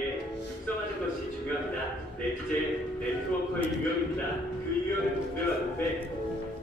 함께 육성하는 것이 중요합니다. 넷째, 네트워커의 유형입니다. 그 유형은 분배와 분배,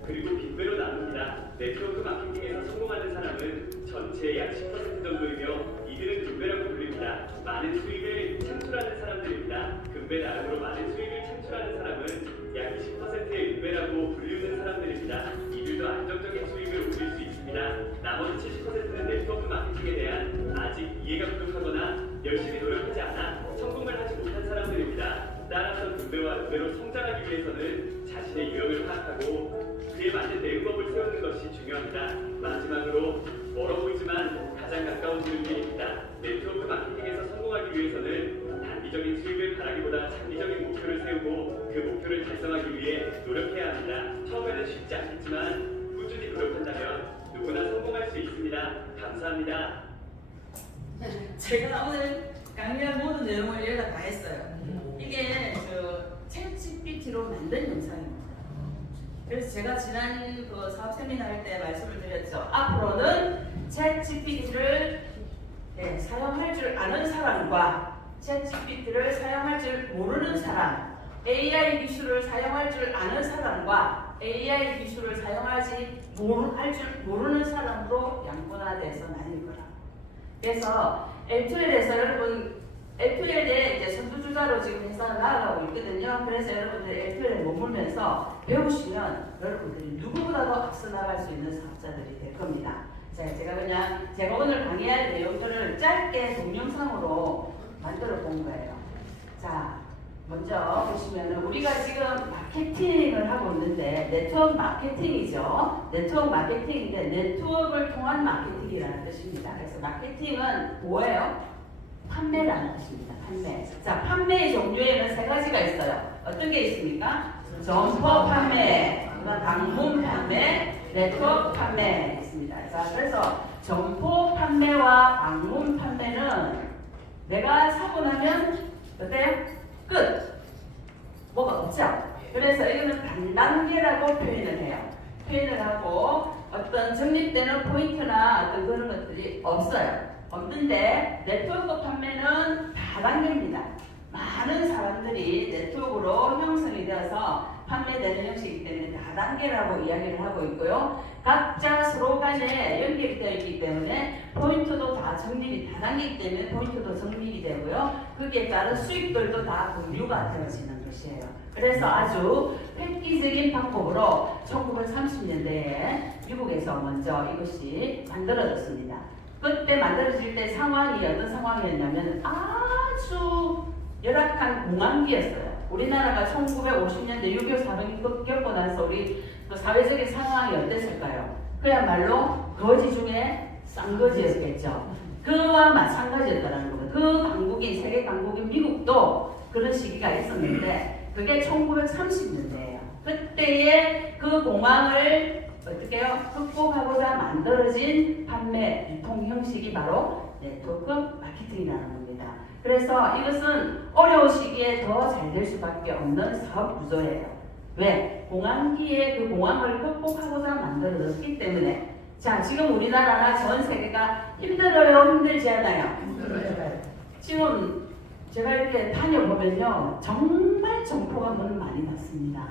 그리고 빅배로 나눕니다. 네트워크 마케팅에서 성공하는 사람은 전체의 약 10% 정도이며 이들은 분배라고 불립니다. 많은 수익을 창출하는 사람들입니다. 분배 나름으로 많은 수익을 창출하는 사람은 약 20%의 분배라고 불리는 사람들입니다. 이들도 안정적인 수익을 올릴 수 있습니다. 나머지 70%는 네트워크 마케팅에 대한 아직 이해가 부족하거나 열심히 노력하지 않아 성공을 하지 못한 사람들입니다. 따라서 분배와 분배로 성장하기 위해서는 자신의 유형을 파악하고 그에 맞는 대응법을 세우는 것이 중요합니다. 마지막으로 멀어 보이지만 가장 가까운 지름길입니다. 네트워크 마케팅에서 성공하기 위해서는 단기적인 수익을 바라기보다 장기적인 목표를 세우고 그 목표를 달성하기 위해 노력해야 합니다. 처음에는 쉽지 않겠지만 꾸준히 노력한다면 누구나 성공할 수 있습니다. 감사합니다. 제가 오늘 강의한 모든 내용을 얘가 다 했어요. 이게 챗GPT로 만든 영상입니다. 그래서 제가 지난 그 사업 세미나 할 때 말씀을 드렸죠. 앞으로는 챗GPT를 사용할 줄 아는 사람과 챗GPT를 사용할 줄 모르는 사람, AI 기술을 사용할 줄 아는 사람과 AI 기술을 할 줄 모르는 사람으로 양분화돼서 나뉠 거라. 그래서 L2L에서 여러분 L2L에 이제 선두주자로 지금 회사가 나아가고 있거든요. 그래서 여러분들 L2L에 머물면서 배우시면 여러분들이 누구보다도 앞서 나갈 수 있는 사업자들이 될 겁니다. 자, 제가 오늘 강의할 내용들을 짧게 동영상으로 만들어 본 거예요. 자, 먼저 보시면은 우리가 지금 마케팅을 하고 있는데 네트워크 마케팅이죠. 네트워크 마케팅인데 네트워크를 통한 마케팅이라는 뜻입니다. 그래서 마케팅은 뭐예요? 판매라는 뜻입니다. 판매. 자, 판매의 종류에는 세 가지가 있어요. 어떤 게 있습니까? 점포 판매, 방문 판매, 네트워크 판매 있습니다. 자, 그래서 점포 판매와 방문 판매는 내가 사고 나면 어때요? 끝. 뭐가 없죠. 그래서 이거는 단단계라고 표현을 해요. 표현을 하고 어떤 정립되는 포인트나 어떤 그런 것들이 없어요. 없는데 네트워크 판매는 다단계입니다. 많은 사람들이 네트워크로 형성이 되어서 판매되는 형식이기 때문에 다단계라고 이야기를 하고 있고요. 각자 서로 간에 연결이 되어 있기 때문에 포인트도 다 정립이 다단계이기 때문에 포인트도 정립이 되고요. 거기에 따른 수익들도 다 분류가 되어지는 것이에요. 그래서 아주 획기적인 방법으로 1930년대에 미국에서 먼저 이것이 만들어졌습니다. 그때 만들어질 때 상황이 어떤 상황이었냐면 아주 열악한 공황기였어요. 우리나라가 1950년대 6.25 사병이 겪고 나서 우리 사회적인 상황이 어땠을까요? 그야말로 거지 중에 쌍거지였겠죠. 그와 마찬가지였다는 겁니다. 그 강국인, 세계 강국인 미국도 그런 시기가 있었는데 그게 1930년대예요. 그때의 그 공황을 어떻게 해요? 극복하고자 만들어진 판매, 유통 형식이 바로 네트워크 마케팅이라는 겁니다. 그래서 이것은 어려운 시기에 더 잘 될 수밖에 없는 사업 구조예요. 왜? 공황기에 그 공황을 극복하고자 만들어졌기 때문에. 자, 지금 우리나라나 전 세계가 힘들어요? 힘들지 않아요? 힘들어요. 지금 제가 이렇게 다녀보면요, 정말 점포가 많이 났습니다.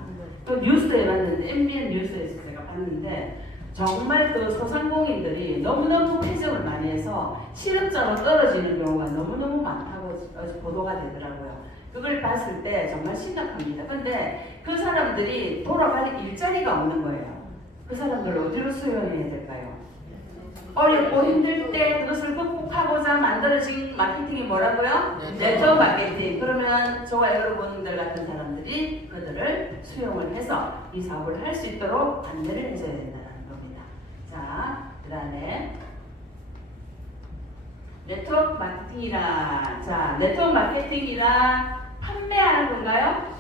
그 뉴스에 봤는데, MBN 뉴스에서 제가 봤는데, 정말 그 소상공인들이 너무너무 폐점을 많이 해서 실업자로 떨어지는 경우가 너무너무 많다고 보도가 되더라고요. 그걸 봤을 때 정말 심각합니다. 근데 그 사람들이 돌아갈 일자리가 없는 거예요. 그 사람들을 어디로 수용해야 될까요? 어렵고 힘들 때 그것을 극복하고자 만들어진 마케팅이 뭐라고요? 네트워크 마케팅. 그러면 저와 여러분들 같은 사람들이 그들을 수용을 해서 이 사업을 할 수 있도록 안내를 해줘야 된다는 겁니다. 자, 그 다음에 네트워크 마케팅이라. 자, 네트워크 마케팅이라 판매하는 건가요?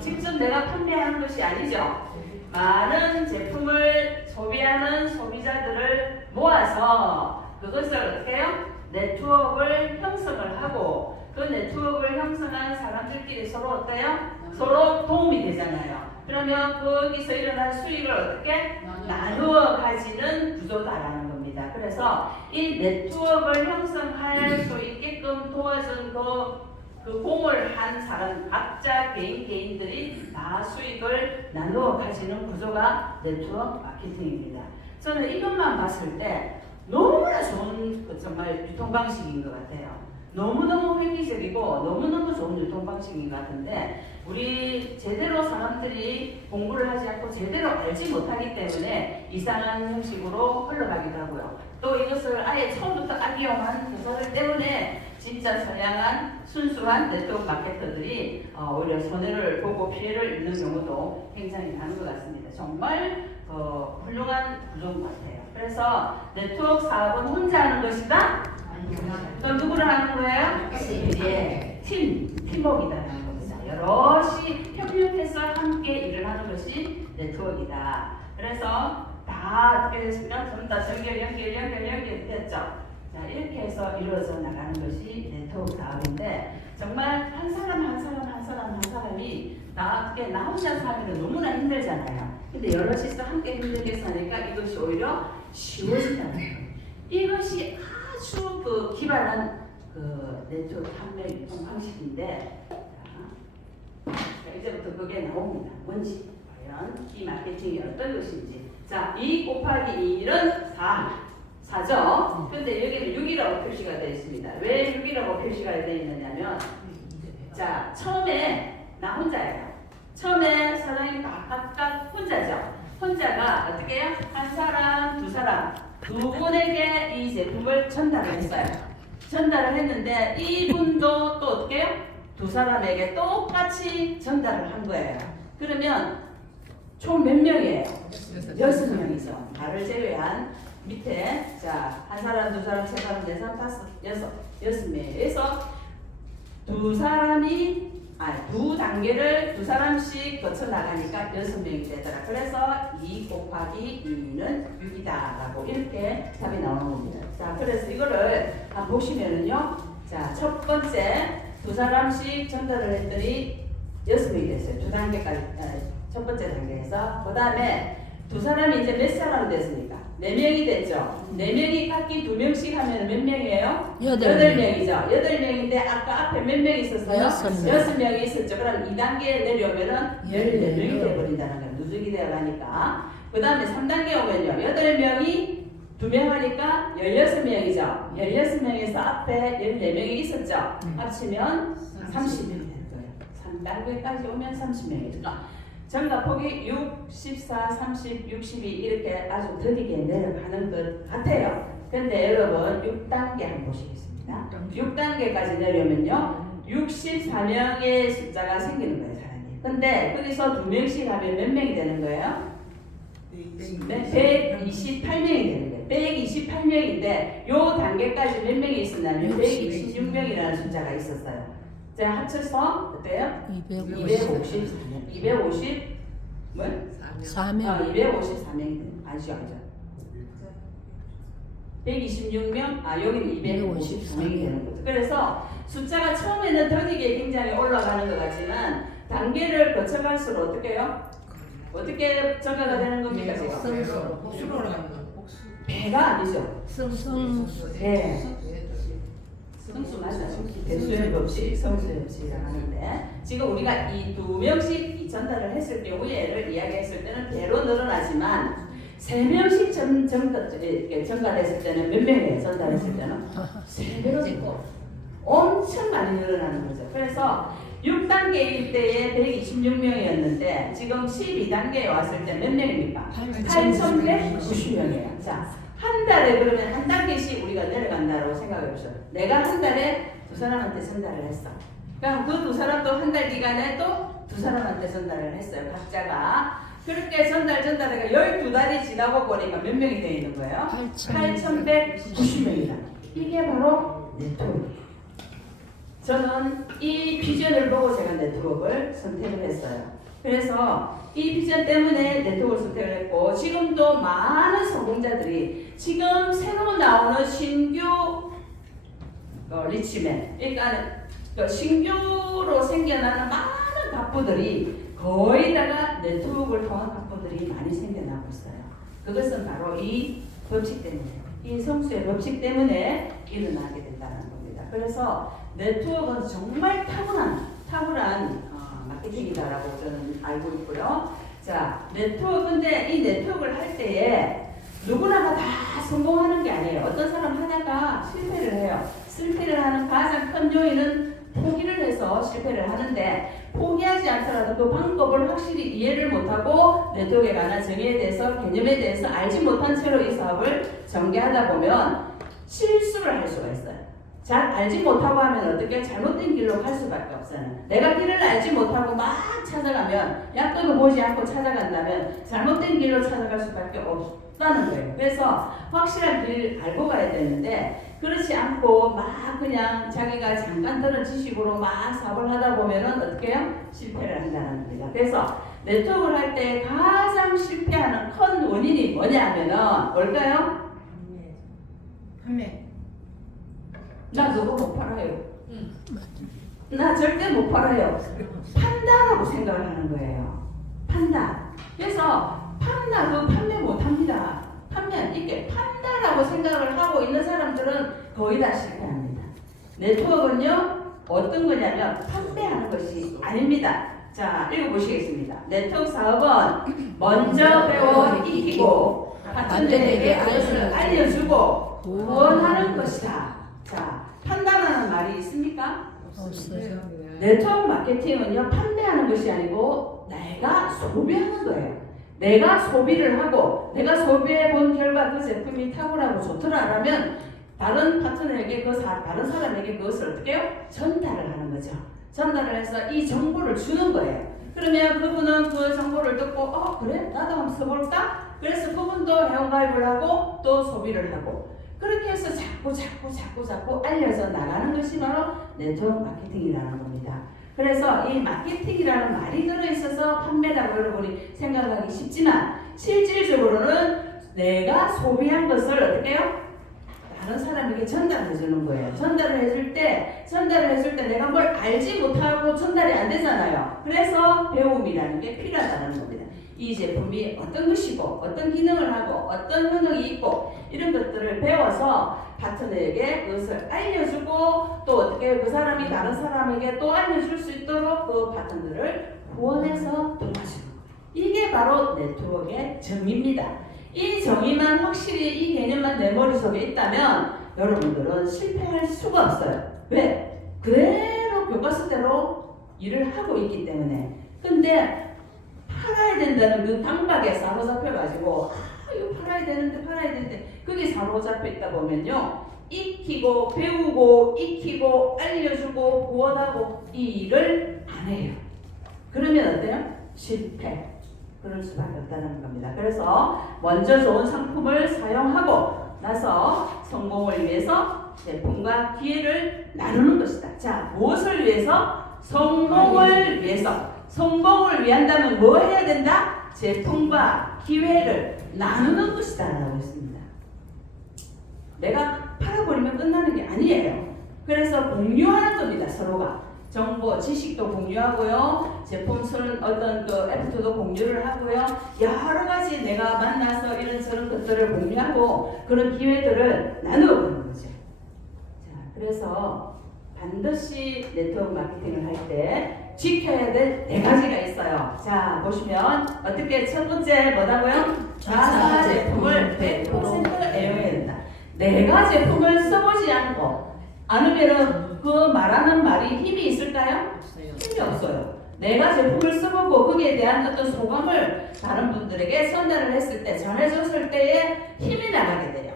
직접 내가 판매하는 것이 아니죠. 많은 제품을 소비하는 소비자들을 모아서 그것을 어떻게 해요? 네트워크를 형성을 하고 그 네트워크를 형성한 사람들끼리 서로 어때요? 서로 도움이 되잖아요. 그러면 거기서 일어난 수익을 어떻게? 나누어 가지는 구조다라는 겁니다. 그래서 이 네트워크를 형성할 수 있게끔 도와준 그 그 공을 한 사람 각자 개인들이 다 수익을 나누어 가지는 구조가 네트워크 마케팅입니다. 저는 이것만 봤을 때 너무나 좋은 정말 유통 방식인 것 같아요. 너무너무 획기적이고 너무너무 좋은 유통 방식인 것 같은데 우리 제대로 사람들이 공부를 하지 않고 제대로 알지 못하기 때문에 이상한 형식으로 흘러가기도 하고요. 또 이것을 아예 처음부터 악용한 회사들 때문에 진짜 선량한 순수한 네트워크 마케터들이 오히려 손해를 보고 피해를 입는 경우도 굉장히 많은 것 같습니다. 정말 훌륭한 구조인 것 같아요. 그래서 네트워크 사업은 혼자 하는 것이다? 또 누구를 하는 거예요? 예, 팀워크이다라는 겁니다. 여럿이 협력해서 함께 일을 하는 것이 네트워크이다. 그래서 다 어떻게 됐습니까? 전부 다 연결됐죠. 자, 이렇게 해서 이루어져 나가는 것이 네트워크 사업인데 정말 한 사람이 나 혼자 사기는 너무나 힘들잖아요. 근데 여럿이서 함께 힘들게 사니까 이것이 오히려 쉬워진다는 거예요. 이것이 아주 기발한 네트워크 판매 유통 방식인데 자, 이제부터 그게 나옵니다. 뭔지 과연 이 마케팅이 어떤 것인지. 자, 2 곱하기 2는 4죠. 근데 여기는 6이라고 표시가 되어 있습니다. 왜 6이라고 표시가 되어 있느냐면 자, 처음에 나 혼자예요. 처음에 사장님 각각 혼자죠. 혼자가 어떻게 해요? 한 사람, 두 사람, 두 분에게 이 제품을 전달을 했어요. 전달을 했는데 이분도 또 어떻게 해요? 두 사람에게 똑같이 전달을 한 거예요. 그러면 총 몇 명이에요? 6명이죠. 나를 제외한 밑에 자, 한 사람, 두 사람, 세 사람, 네 사람, 다섯, 여섯 명에서 두 단계를 두 사람씩 거쳐 나가니까 6명이 되더라. 그래서 2 곱하기 2는 6이다라고 이렇게 답이 나오는 겁니다. 자, 그래서 이거를 한번 보시면은요. 자, 첫 번째 두 사람씩 전달을 했더니 6명이 됐어요. 두 단계까지, 첫 번째 단계에서. 그 다음에 두 사람이 이제 몇 사람 됐습니까? 4명이 됐죠. 4명이 각기 2명씩 하면 몇 명이에요? 8명이죠. 8명인데 아까 앞에 몇 명 있었어요? 6명이 있었죠. 그럼 2단계에 내려오면은 14명이 돼버린다는 거예요. 누적이 되어가니까. 그 다음에 3단계 오면요. 8명이 2명 하니까 16명이죠. 16명에서 앞에 14명이 있었죠. 합치면 30명이 되는 거예요. 3단계까지 오면 30명이죠. 정답폭이 6, 14, 30, 62 이렇게 아주 더디게 내려가는 것 같아요. 근데 여러분 6단계 한번 보시겠습니다. 6단계까지 내려오면요 64명의 숫자가 생기는 거예요, 사람이. 근데 거기서 2명씩 하면 몇 명이 되는 거예요? 128명이 되는 거예요. 128명인데 요 단계까지 몇 명이 있었냐면 126명이라는 숫자가 있었어요. 자, 합쳐서 어때요? 254명. 254명. 254명이 아니죠. 126명, 여기는 254명이 되는 거죠. 그래서 숫자가 처음에는 더디게 굉장히 올라가는 것 같지만 단계를 거쳐갈수록 어떻게 해요? 어떻게 증가가 되는 겁니까 지금? 복수로 올라가는 거. 배가 아니죠. 네. 성수 맞아요. 배수의 법칙, 성수의 법칙이라고 하는데 지금 우리가 이 2명씩 전달을 했을 경우에를 이야기했을 때는 배로 늘어나지만 3명씩 전달했을 때는 몇 명이에요? 전달했을 때는 3배로 엄청 많이 늘어나는 거죠. 그래서 6단계일 때에 126명이었는데 지금 12단계에 왔을 때 몇 명입니까? 8,190명이에요. 자, 한 달에 그러면 한 단계씩 우리가 내려간다고 생각해 보세요. 내가 한 달에 두 사람한테 전달을 했어. 그럼 그 두 사람도 한 달 기간에 또 두 사람한테 전달을 했어요. 각자가. 그렇게 전달해가 12달이 지나고 보니까 몇 명이 되어 있는 거예요? 8,190명이다. 이게 바로 네트워크. 저는 이 비전을 보고 제가 네트워크를 선택을 했어요. 그래서 이 비전 때문에 네트워크를 선택을 했고 지금도 많은 성공자들이 지금 새로 나오는 신규 리치맨 그러니까 신규로 생겨나는 많은 갑부들이 거의 다가 네트워크를 통한 갑부들이 많이 생겨나고 있어요. 그것은 바로 이 법칙 때문에 이 성수의 법칙 때문에 일어나게 된다는 겁니다. 그래서 네트워크는 정말 탁월한 마케팅이다라고 저는 알고 있고요. 자, 네트워크인데 이 네트워크를 할 때에 누구나가 다 성공하는 게 아니에요. 어떤 사람 하다가 실패를 해요. 실패를 하는 가장 큰 요인은 포기를 해서 실패를 하는데, 포기하지 않더라도 그 방법을 확실히 이해를 못하고 네트워크에 관한 정의에 대해서, 개념에 대해서 알지 못한 채로 이 사업을 전개하다 보면 실수를 할 수가 있어요. 잘 알지 못하고 하면 어떻게 잘못된 길로 갈 수밖에 없어요. 내가 길을 알지 못하고 막 찾아가면, 약속을 보지 않고 찾아간다면 잘못된 길로 찾아갈 수밖에 없다는 거예요. 그래서 확실한 길을 알고 가야 되는데, 그렇지 않고 막 그냥 자기가 잠깐 들은 지식으로 막 사업을 하다 보면은 어떻게 해요? 실패를 한다는 겁니다. 그래서 네트워크를 할 때 가장 실패하는 큰 원인이 뭐냐면은 뭘까요? 판매. 나 그거 못 팔아요. 나 절대 못 팔아요. 판다라고 생각을 하는 거예요. 판다. 그래서 판매 못 합니다. 이게 판다라고 생각을 하고 있는 사람들은 거의 다 실패합니다. 네트워크는요, 어떤 거냐면 판매하는 것이 아닙니다. 자, 읽어보시겠습니다. 네트워크 사업은 먼저 배워 익히고 파트너에게 그것을 알려주고 후원하는 것이다. 자, 판단하는 말이 있습니까? 없어요. 네트워크 마케팅은요, 판매하는 것이 아니고 내가 소비하는 거예요. 내가 소비를 하고 내가 소비해 본 결과 그 제품이 탁월하고 좋더라라면 다른 파트너에게 다른 사람에게 그것을 어떻게 해요? 전달을 하는 거죠. 전달을 해서 이 정보를 주는 거예요. 그러면 그분은 그 정보를 듣고 그래? 나도 한번 써볼까? 그래서 그분도 회원가입을 하고 또 소비를 하고, 그렇게 해서 자꾸 알려져 나가는 것이 바로 네트워크 마케팅이라는 겁니다. 그래서 이 마케팅이라는 말이 들어있어서 판매라고 여러분이 생각하기 쉽지만, 실질적으로는 내가 소비한 것을 어떻게 해요? 다른 사람에게 전달해 주는 거예요. 전달을 해줄 때 내가 뭘 알지 못하고 전달이 안 되잖아요. 그래서 배움이라는 게 필요하다는 겁니다. 이 제품이 어떤 것이고 어떤 기능을 하고 어떤 효능이 있고 이런 것들을 배워서 파트너에게 그것을 알려주고, 또 어떻게 그 사람이 다른 사람에게 또 알려줄 수 있도록 그 파트너를 후원해서 도와주는 거예요. 이게 바로 네트워크의 정의입니다. 이 정의만 확실히, 이 개념만 내 머릿속에 있다면 여러분들은 실패할 수가 없어요. 왜? 그대로 교과서대로 일을 하고 있기 때문에. 근데 팔아야 된다는 그 강박에 사로잡혀가지고 이거 팔아야 되는데 그게 사로잡혀 있다 보면요, 익히고 배우고 익히고 알려주고 구원하고 이 일을 안 해요. 그러면 어때요? 실패. 그럴 수밖에 없다는 겁니다. 그래서 먼저 좋은 상품을 사용하고 나서 성공을 위해서 제품과 기회를 나누는 것이다. 자, 무엇을 위해서? 성공을 위해서. 성공을 위한다면 뭐 해야 된다? 제품과 기회를 나누는 것이다 라고 했습니다. 내가 팔아버리면 끝나는 게 아니에요. 그래서 공유하는 겁니다. 서로가 정보, 지식도 공유하고요, 제품 어떤 그 애프터도 공유를 하고요, 여러 가지 내가 만나서 이런저런 것들을 공유하고 그런 기회들을 나누어가는 거죠. 자, 그래서 반드시 네트워크 마케팅을 할 때 지켜야 될 4가지가 있어요. 자, 보시면 어떻게 첫 번째 뭐라고요? 자사 제품을 100% 애용해야 된다. 내가 제품을 써보지 않으면은 그 말하는 말이 힘이 있을까요? 힘이 없어요. 내가 제품을 써보고 거기에 대한 어떤 소감을 다른 분들에게 전달을 했을 때, 전해줬을 때에 힘이 나가게 돼요.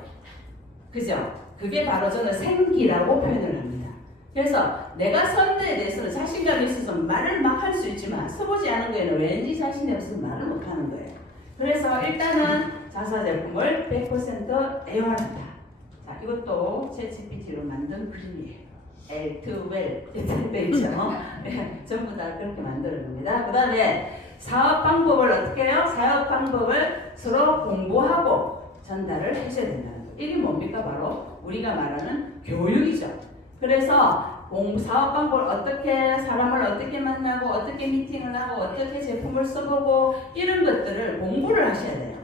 그죠? 그게 바로 저는 생기라고 표현을 합니다. 그래서 내가 선 데에 대해서는 자신감이 있어서 말을 막 할 수 있지만 써보지 않은 거에는 왠지 자신이 없어서 말을 못 하는 거예요. 그래서 일단은 자사 제품을 100% 애용한다. 자, 이것도 챗GPT로 만든 그림이에요. L2Well 이렇게 있죠. 네, 전부 다 그렇게 만드는 겁니다. 그 다음에 사업 방법을 어떻게 해요? 사업 방법을 서로 공부하고 전달을 해줘야 된다는 거예요. 이게 뭡니까? 바로 우리가 말하는 교육이죠. 그래서 사업 방법을 어떻게, 사람을 어떻게 만나고 어떻게 미팅을 하고 어떻게 제품을 써보고 이런 것들을 공부를 하셔야 돼요.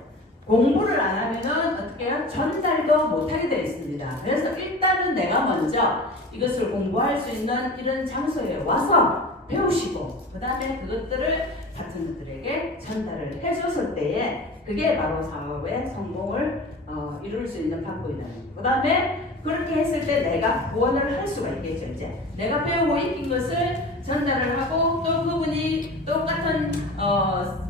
공부를 안 하면은 어떻게 해요? 전달도 못하게 되어 있습니다. 그래서 일단은 내가 먼저 이것을 공부할 수 있는 이런 장소에 와서 배우시고 그 다음에 그것들을 파트너들에게 전달을 해줬을 때에 그게 바로 사업의 성공을 이룰 수 있는 방법이다. 그 다음에 그렇게 했을 때 내가 구원을 할 수가 있겠죠. 이제 내가 배우고 익힌 것을 전달을 하고 또 그분이 똑같은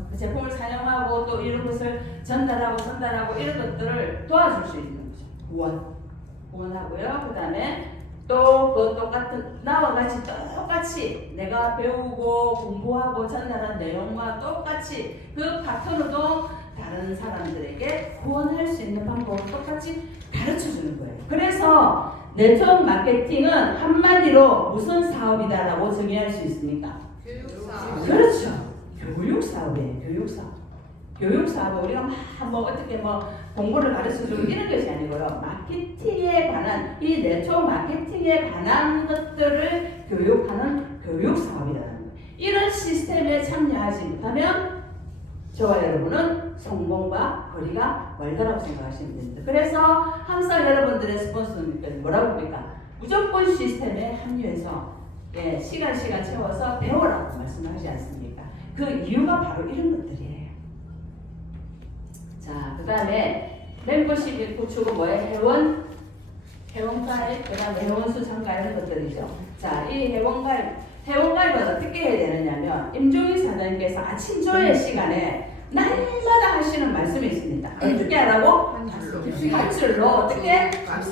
그 제품을 사용하고 또 이런 것을 전달하고 이런 것들을 도와줄 수 있는 거죠. 구원하고요. 그 다음에 또 그 똑같은 나와 같이 똑같이 내가 배우고 공부하고 전달한 내용과 똑같이 그 파트너도 다른 사람들에게 구원할 수 있는 방법을 똑같이 가르쳐 주는 거예요. 그래서 네트워크 마케팅은 한마디로 무슨 사업이다라고 정의할 수 있습니까? 교육사업. 그렇죠. 교육 사업이에요. 교육 사업. 교육 사업은 우리가 막 뭐 어떻게 뭐 공부를 가르쳐 주고 이런 것이 아니고요. 마케팅에 관한 이 네트워크 마케팅에 관한 것들을 교육하는 교육 사업이라는 거예요. 이런 시스템에 참여하지 못하면 저와 여러분은 성공과 거리가 멀다라고 생각하시면 됩니다. 그래서 항상 여러분들의 스폰서는 뭐라고 합니까? 무조건 시스템에 합류해서 시간 채워서 배워라고 말씀을 하지 않습니까? 그 이유가 바로 이런 것들이에요. 자, 그 다음에 멤버십 구축은 뭐예요? 회원가입, 그 다음에 회원수 참가 이런 것들이죠. 자, 이 회원가입은 어떻게 해야 되느냐면 임종희 사장님께서 아침 조회 시간에 날마다 하시는 말씀이 있습니다. 어떻게 하라고? 밧줄로 어떻게?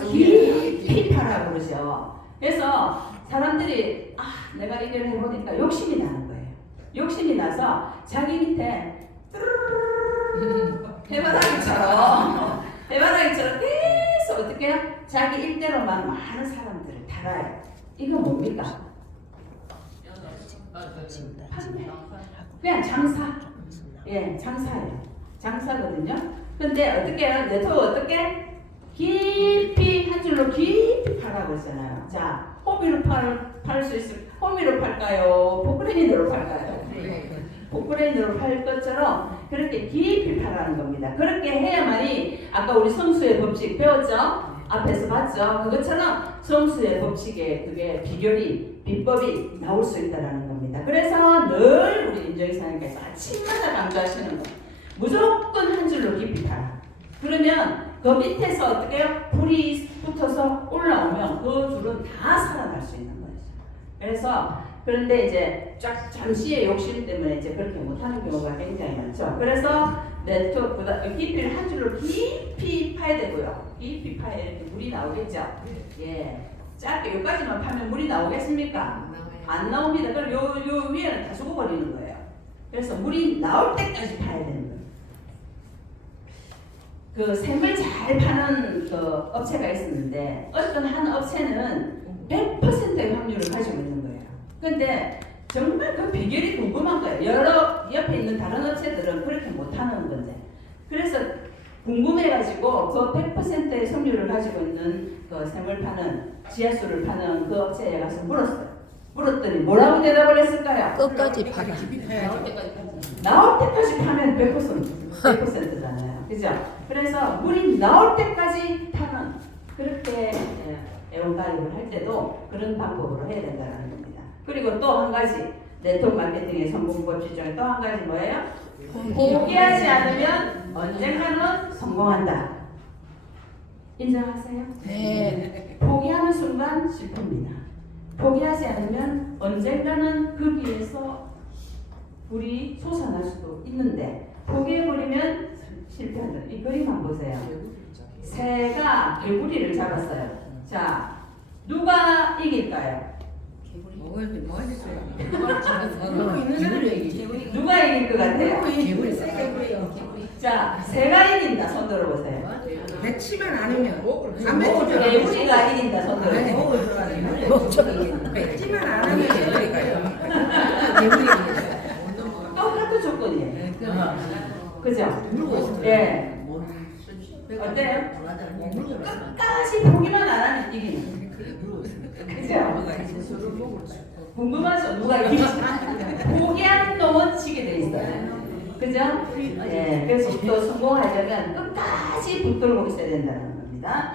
깊이 파라고 그러죠. 그래서 사람들이 내가 이걸 해보니까 욕심이 나는 거예요. 욕심이 나서 자기 밑에 해바라기처럼 계속 어떻게 해요? 자기 일대로만 많은 사람들을 달아요. 이거 뭡니까? 판매. 그냥 장사. 장사예요. 장사거든요. 근데 어떻게 해요? 네트워크 어떻게? 깊이 한 줄로 깊이 파라고 했잖아요. 자, 호미로 팔 수 있을 호미로 팔까요? 포크레인으로 팔까요? 포크레인으로 팔 것처럼 그렇게 깊이 파라는 겁니다. 그렇게 해야만이 아까 우리 성수의 법칙 배웠죠? 앞에서 봤죠? 그것처럼 성수의 법칙에 그게 비법이 나올 수 있다는 겁니다. 그래서 늘 우리 임정희 사장님께서 아침마다 강조하시는 거 무조건 한 줄로 깊이 파라. 그러면 그 밑에서 어떻게 해요? 불이 붙어서 올라오면 그 줄은 다 살아날 수 있는 거죠. 그래서 그런데 이제 쫙 잠시의 욕심 때문에 이제 그렇게 못하는 경우가 굉장히 많죠. 그래서 네트워크보다 깊이를 한 줄로 깊이 파야 되고요. 깊이 파야 이렇게 물이 나오겠죠. 짧게 여기까지만 파면 물이 나오겠습니까? 안 나옵니다. 그럼 요 위에는 다 죽어버리는 거예요. 그래서 물이 나올 때까지 파야 되는 거예요. 그 샘을 잘 파는 그 업체가 있었는데 어떤 한 업체는 100%의 확률을 가지고 있는 거예요. 근데 정말 그 비결이 궁금한 거예요. 여러 옆에 있는 다른 업체들은 그렇게 못하는 건데. 그래서 궁금해가지고 그 100%의 성률을 가지고 있는 그 샘을 파는 지하수를 파는 그 업체에 가서 물었어요. 물었더니 뭐라고 대답을 했을까요? 끝까지 파라. 나올 때까지 파면 100%잖아요. 그죠? 그래서 물이 나올 때까지 파는 그렇게 애원가입을 할 때도 그런 방법으로 해야 된다는 겁니다. 그리고 또 한 가지 네트워크 마케팅의 성공 법칙 중에 또 한 가지 뭐예요? 포기하지 않으면 언젠가는 성공한다. 인정하세요? 네. 포기하는 순간 실패입니다. 포기하지 않으면 언젠가는 거기에서 불이 솟아날 수도 있는데 포기해버리면 실패한다. 이 그림만 보세요. 새가 개구리를 잡았어요. 자, 누가 이길까요? 누가 이길 것 같아요? 자, 새가 이긴다. 손 들어보세요. 뱉지만 않으면 개구리가 이긴다. 손 들어보세요. 뱉지만 안 하면 똑같은 조건이에요. 그죠? 예. 어때요? 끝까지 포기만 안 하면 이기는. 그죠? 궁금하죠? 누가 이길지. 포기하는 놈은 지게 돼 있어요. 그죠? 예, 그래서 또 성공하려면 끝까지 붙들고 있어야 된다는 겁니다.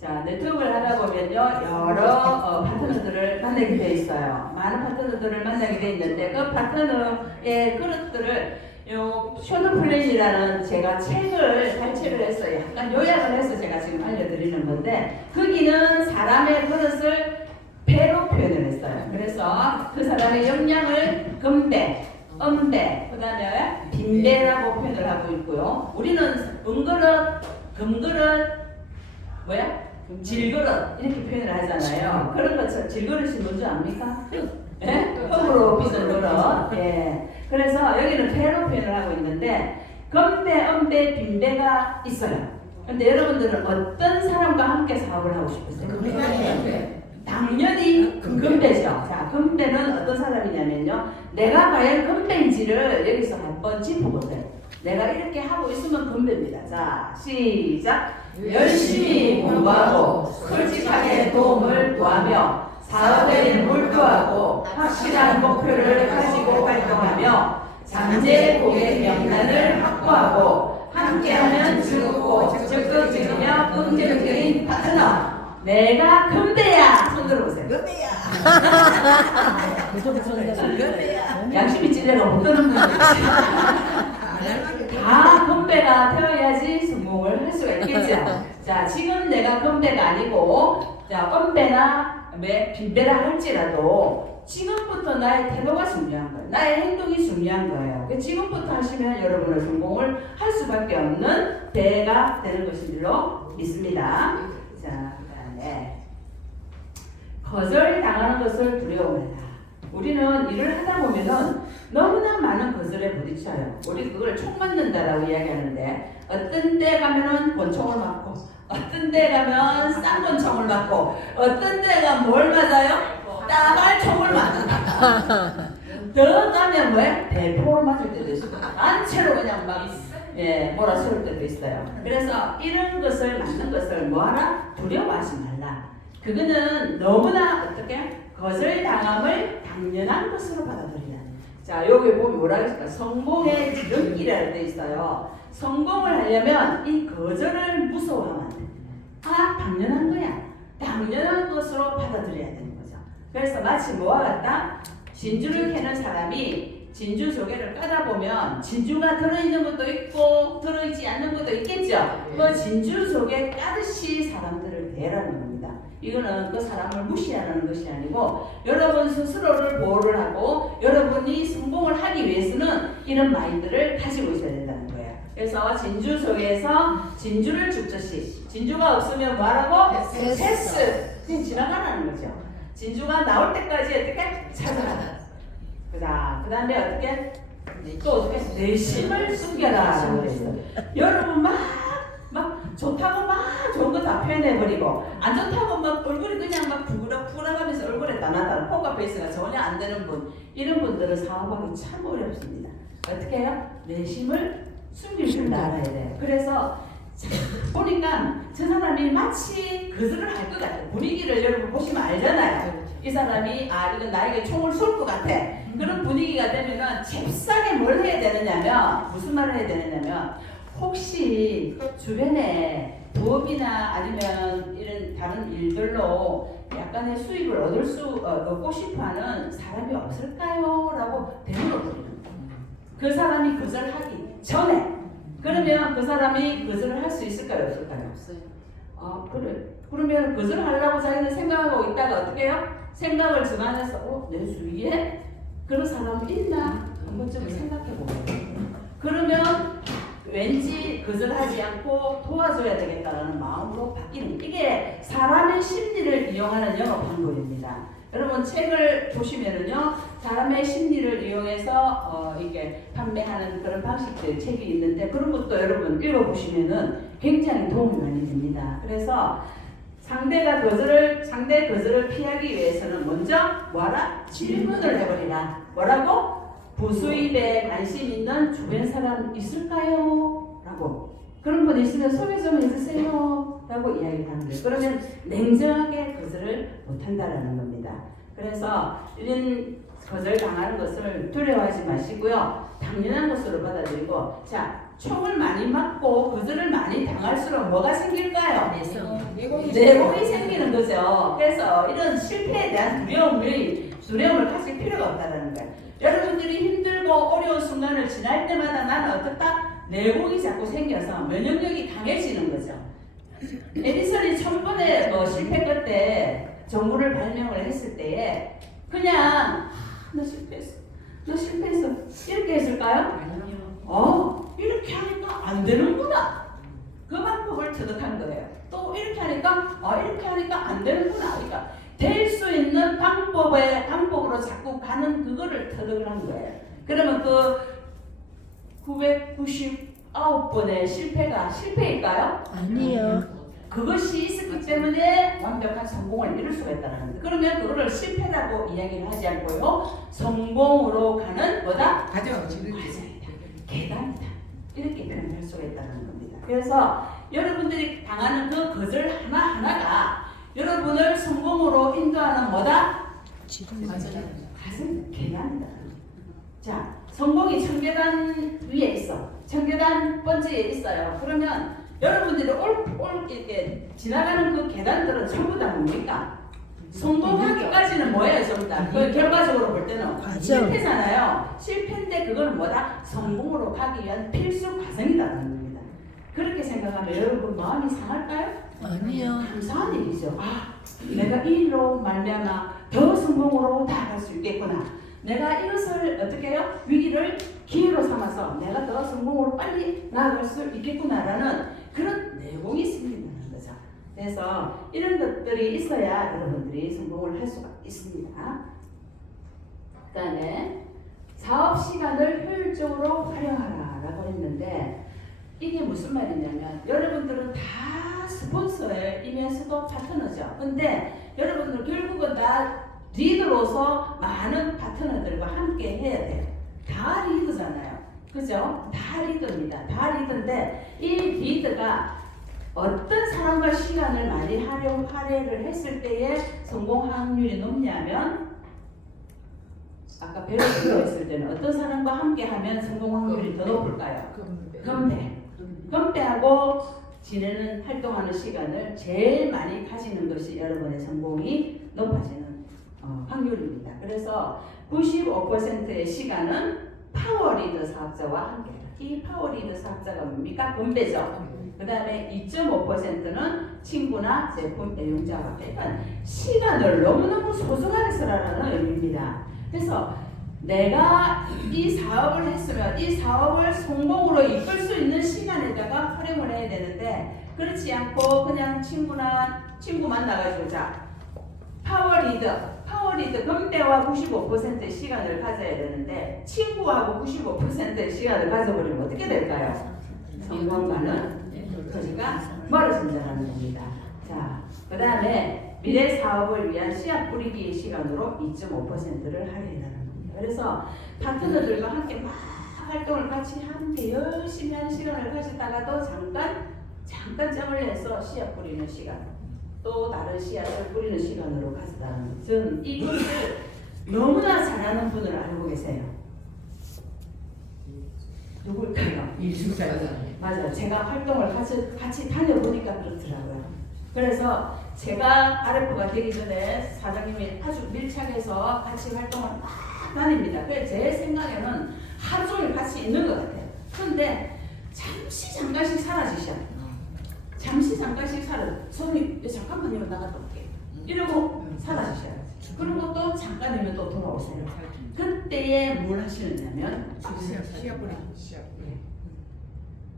자, 네트워크를 하다 보면요, 여러 파트너들을 만나게 돼 있어요. 많은 파트너들을 만나게 돼 있는데, 그 파트너의 그릇들을 요 쇼트 플랜이라는 제가 책을 발췌를 했어요. 약간 요약을 해서 제가 지금 알려드리는 건데, 거기는 사람의 그릇을 배로 표현을 했어요. 그래서 그 사람의 역량을 금배, 음배, 그 다음에 빈배라고 표현을 하고 있고요. 우리는 은그릇, 금그릇, 질그릇 이렇게 표현을 하잖아요. 그런 것처럼 질그릇이 뭔지 압니까? 예? 흙으로 빚은 그릇. 예. 그래서 여기는 배로 표현을 하고 있는데 금배, 음배, 빈배가 있어요. 근데 여러분들은 어떤 사람과 함께 사업을 하고 싶으세요? 당연히 금배죠. 자, 금배는 어떤 사람이냐면요. 내가 과연 금배인지를 여기서 한번 짚어보세요. 내가 이렇게 하고 있으면 금배입니다. 자, 시작. 열심히 공부하고 솔직하게 도움을 구하며 사업에 몰두하고 확실한 목표를 가지고 활동하며 잠재 고객 명단을 확보하고 함께하면 즐겁고 적극적이며 긍정적인 파트너. 내가 금배야. 손 들어보세요. 금배야. 양심이 찔려가 못 드는 분들. 다 금배가 되어야지 성공을 할 수가 있겠죠. 자, 지금 내가 금배가 아니고, 자, 금배나 빈배라 할지라도 지금부터 나의 태도가 중요한 거예요. 나의 행동이 중요한 거예요. 지금부터 하시면 여러분은 성공을 할 수밖에 없는 배가 되는 것인 줄로 믿습니다. 자, 그다음에 거절당하는 것을 두려워한다. 우리는 일을 하다 보면은 너무나 많은 거절에 부딪혀요. 우리 그걸 총 맞는다라고 이야기하는데 어떤 데 가면은 권총을 맞고 어떤 데 가면 쌍권총을 맞고 어떤 데가 뭘 맞아요? 따발총을 맞는다. 더 가면 뭐야? 대포를 맞을 때도 있어요. 단체로 그냥 막 몰아세울 때도 있어요. 그래서 이런 것을 맞는 것을 뭐하라? 두려워하지 말라. 그거는 너무나 어떻게? 거절당함을 당연한 것으로 받아들이라. 자, 여기 보면 뭐라고 했을까? 성공의 지름길이라고 돼 있어요. 성공을 하려면 이 거절을 무서워하면 안 돼. 아, 당연한 거야. 당연한 것으로 받아들여야 되는 거죠. 그래서 마치 뭐와 같다? 진주를 캐는 사람이 진주 조개를 까다 보면 진주가 들어있는 것도 있고 들어있지 않는 것도 있겠죠. 그 진주 조개 까듯이 사람들을 대하라는 겁니다. 이거는 그 사람을 무시하는 것이 아니고 여러분 스스로를 보호를 하고 여러분이 성공을 하기 위해서는 이런 마인드를 가지고 있어야 된다는 거예요. 그래서 진주 속에서 진주를 죽듯이 진주가 없으면 뭐하라고? 패스! 그냥 지나가라는 거죠. 진주가 나올 때까지 어떻게? 찾아가라. 그 다음에 어떻게? 또 어떻게? 내심을 숨겨라. 여러분 막 좋다고 막 좋은 거 다 표현해버리고 안 좋다고 막 얼굴이 그냥 막 부글부글하면서 얼굴에 나나다 포커페이스가 전혀 안 되는 분, 이런 분들은 사업하기 참 어렵습니다. 어떻게 해요? 내심을 숨길 줄 알아야 돼요. 그래서 보니까 저 사람이 마치 거절을 할 것 같아요. 분위기를 여러분 보시면 알잖아요. 이 사람이 이건 나에게 총을 쏠 것 같아. 그런 분위기가 되면은 잽싸게 뭘 해야 되느냐면 무슨 말을 해야 되느냐면 혹시 주변에 부업이나 아니면 이런 다른 일들로 약간의 수입을 얻고 싶어하는 사람이 없을까요? 라고 되물어버리는 거예요. 그 사람이 거절하기 전에. 그러면 그 사람이 거절을 할 수 있을까요? 없을까요? 없어요. 그래. 그러면 거절을 하려고 자기는 생각하고 있다가 어떻게 해요? 생각을 주관해서 내 주위에 그런 사람이 있나? 한 번쯤 생각해보고. 그러면 왠지 거절하지 않고 도와줘야 되겠다라는 마음으로 바뀌는, 이게 사람의 심리를 이용하는 영업 방법입니다. 여러분 책을 보시면은요, 사람의 심리를 이용해서 이게 판매하는 그런 방식들 책이 있는데 그런 것도 여러분 읽어보시면은 굉장히 도움이 많이 됩니다. 그래서 상대 거절을 피하기 위해서는 먼저 뭐하라? 질문을 해버리라. 뭐라고? 부수입에 관심 있는 주변 사람 있을까요? 라고. 그런 분 있으면 소개 좀 해주세요. 라고 이야기를 하는 거예요. 그러면 냉정하게 거절을 못한다라는 겁니다. 그래서 이런 거절당하는 것을 두려워하지 마시고요. 당연한 것으로 받아들이고, 자, 총을 많이 맞고 거절을 많이 당할수록 뭐가 생길까요? 내공이 생기는 거죠. 그래서 이런 실패에 대한 두려움을 가질 필요가 없다는 거예요. 여러분들이 힘들고 어려운 순간을 지날 때마다 나는 어떻다? 내공이 자꾸 생겨서 면역력이 강해지는 거죠. 에디슨이 처음번에 실패 끝에 전구를 발명을 했을 때에 그냥 너 실패했어 이렇게 했을까요? 이렇게 하니까 안 되는구나. 그 방법을 터득한 거예요. 또 이렇게 하니까 이렇게 하니까 안 되는구나. 그러니까 될 수 있는 방법으로 자꾸 가는 그거를 터득을 한 거예요. 그러면 그 999번의 실패가 실패일까요? 아니요. 그것이 있었기 때문에 완벽한 성공을 이룰 수가 있다는 겁니다. 그러면 그거를 실패라고 이야기를 하지 않고요. 성공으로 가는 뭐다? 과정이다. 계단이다. 이렇게 표현할 수가 있다는 겁니다. 그래서 여러분들이 당하는 그 거절 하나하나가 여러분을 성공으로 인도하는 뭐다? 가슴 계단이다. 자, 성공이 청계단 위에 있어. 청계단 번째에 있어요. 그러면 여러분들이 이렇게 지나가는 그 계단들은 전부 다 뭡니까? 성공하기까지는 뭐예요, 전부 다? 그 결과적으로 볼 때는 실패잖아요. 실패인데 그걸 뭐다? 성공으로 가기 위한 필수 과정이다라는 겁니다. 그렇게 생각하면 여러분 마음이 상할까요? 아니요. 감사한 일이죠. 내가 이 일로 말미암아 더 성공으로 다가갈 수 있겠구나. 내가 이것을 어떻게 해요? 위기를 기회로 삼아서 내가 더 성공으로 빨리 나아갈 수 있겠구나라는 그런 내공이 생긴다는 거죠. 그래서 이런 것들이 있어야 여러분들이 성공을 할 수가 있습니다. 그 다음에 사업 시간을 효율적으로 활용하라 라고 했는데 이게 무슨 말이냐면 여러분들은 다 스폰서이면서도 파트너죠. 근데 여러분들 결국은 다 리더로서 많은 파트너들과 함께 해야 돼요. 다 리더잖아요. 그죠? 다 리더입니다. 다 리더인데 이 리더가 어떤 사람과 시간을 많이 할애를 했을 때에 성공 확률이 높냐면 아까 배우고 했을 때는 어떤 사람과 함께 하면 성공 확률이 더 높을까요? 건배하고 지내는 활동하는 시간을 제일 많이 가지는 것이 여러분의 성공이 높아지는 확률입니다. 그래서 95%의 시간은 파워리더 사업자와 함께 해요. 이 파워리더 사업자가 뭡니까? 건배죠. 그 다음에 2.5%는 친구나 제품 애용자와 함께. 그러니까 시간을 너무너무 소중하게 쓰라는 의미입니다. 그래서 내가 이 사업을 했으면 이 사업을 성공으로 이끌 수 있는 시간에다가 활용을 해야 되는데 그렇지 않고 그냥 친구 만나가지고 자 파워리더 건배와 95%의 시간을 가져야 되는데 친구하고 95%의 시간을 가져버리면 어떻게 될까요? 성공과는 거리가 멀어진다는 겁니다. 자, 그 다음에 미래 사업을 위한 씨앗 뿌리기의 시간으로 2.5%를 할애하는 겁니다. 그래서 파트너들과 함께 막 활동을 같이 함께 열심히 하는 시간을 가지다가도 잠깐 짬을 내서 씨앗 뿌리는 시간, 또 다른 씨앗을 뿌리는 시간으로 가져다는 저는 이것을 너무나 잘하는 분을 알고 계세요. 누굴까요? 맞아요. 제가 활동을 같이 다녀보니까 그렇더라고요. 그래서 제가 RF가 되기 전에 사장님이 아주 밀착해서 같이 활동을 막 다닙니다. 그래서 제 생각에는 하루 종일 같이 있는 것 같아요. 그런데 잠깐씩 사라지셔. 손님 잠깐만요 나갔다 올게. 이러고 사라지셔요. 그리고 또 잠깐이면 또 돌아오세요. 그때에 뭘 하시느냐면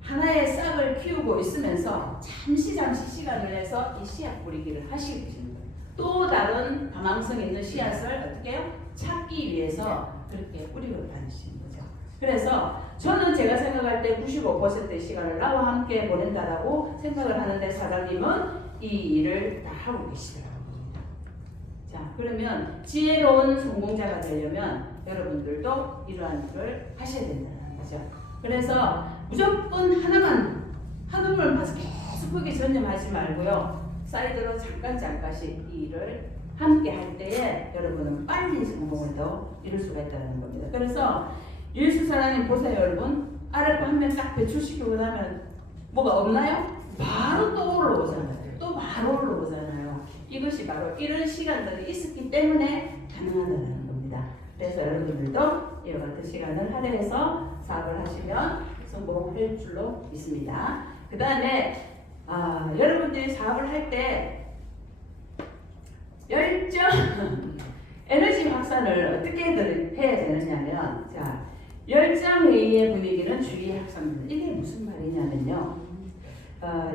하나의 싹을 키우고 있으면서 잠시 시간을 내서 이 씨앗 뿌리기를 하시고 계십니다. 또 다른 가망성 있는 씨앗을 어떻게 해요? 찾기 위해서 그렇게 뿌리고 다니시는 거죠. 그래서 저는 제가 생각할 때 95%의 시간을 나와 함께 보낸다라고 생각을 하는데 사장님은 이 일을 다 하고 계시더라고요. 자, 그러면 지혜로운 성공자가 되려면 여러분들도 이러한 일을 하셔야 된다는 거죠. 그래서 무조건 하나만 봐서 계속 거기에 전념하지 말고요. 사이드로 잠깐씩 이 일을 함께 할 때에 여러분은 빨리 성공을 더 이룰 수가 있다는 겁니다. 그래서 일수사랑님 보세요, 여러분. 아랫부 한 명 딱 배출시키고 나면 뭐가 없나요? 바로 또 올라오잖아요. 또 바로 올라오잖아요. 이것이 바로 이런 시간들이 있었기 때문에 가능하다는 겁니다. 그래서 여러분들도 이와 같은 시간을 할애해서 사업을 하시면 성공할 줄로 믿습니다. 그 다음에 여러분들이 사업을 할 때 열정, 에너지 확산을 어떻게 해야 되느냐면, 자, 열정회의의 분위기는 주의의 확산입니다. 이게 무슨 말이냐면요.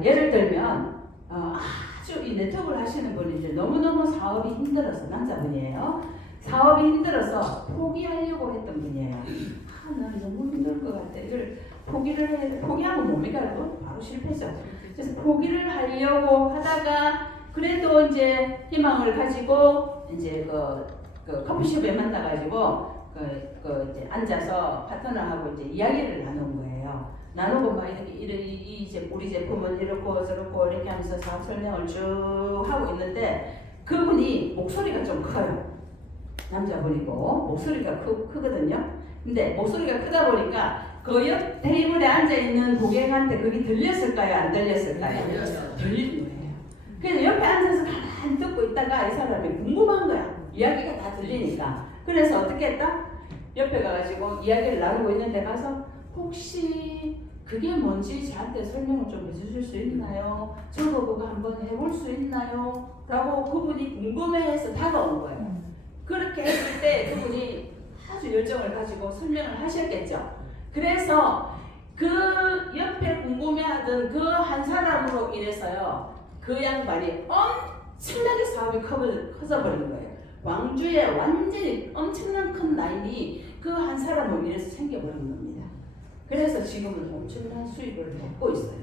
예를 들면 아주 이 네트워크를 하시는 분이 이제 너무너무 사업이 힘들어서, 남자분이에요. 사업이 힘들어서 포기하려고 했던 분이에요. 난 너무 힘들 것 같아. 이걸 포기하면 뭡니까? 여러분? 바로 실패죠. 그래서 포기를 하려고 하다가 그래도 이제 희망을 가지고 이제 그 커피숍에 만나가지고 이제 앉아서 파트너하고 이제 이야기를 나눈 거예요. 나누고 막 이렇게 이제 우리 제품은 이렇고 저렇고 이렇게 하면서 사업 설명을 쭉 하고 있는데 그분이 목소리가 좀 커요. 남자분이고 목소리가 크거든요. 근데 목소리가 크다 보니까 그 옆 테이블에 앉아 있는 고객한테 그게 들렸을까요? 안 들렸을까요? 들리는 거예요. 그래서 옆에 앉아서 가만히 듣고 있다가 이 사람이 궁금한 거야. 이야기가 다 들리니까. 그래서 어떻게 했다? 옆에 가가지고 이야기를 나누고 있는데 가서 혹시 그게 뭔지 저한테 설명을 좀 해주실 수 있나요? 저도 그거 한번 해볼 수 있나요? 라고 그분이 궁금해해서 다가온 거예요. 그렇게 했을 때 그분이 아주 열정을 가지고 설명을 하셨겠죠. 그래서 그 옆에 궁금해하던 그 한 사람으로 인해서요, 그 양반이 엄청나게 사업이 커져버린 거예요. 왕주에 완전히 엄청난 큰 라인이 그 한 사람으로 인해서 생겨버린 겁니다. 그래서 지금은 엄청난 수익을 얻고 있어요.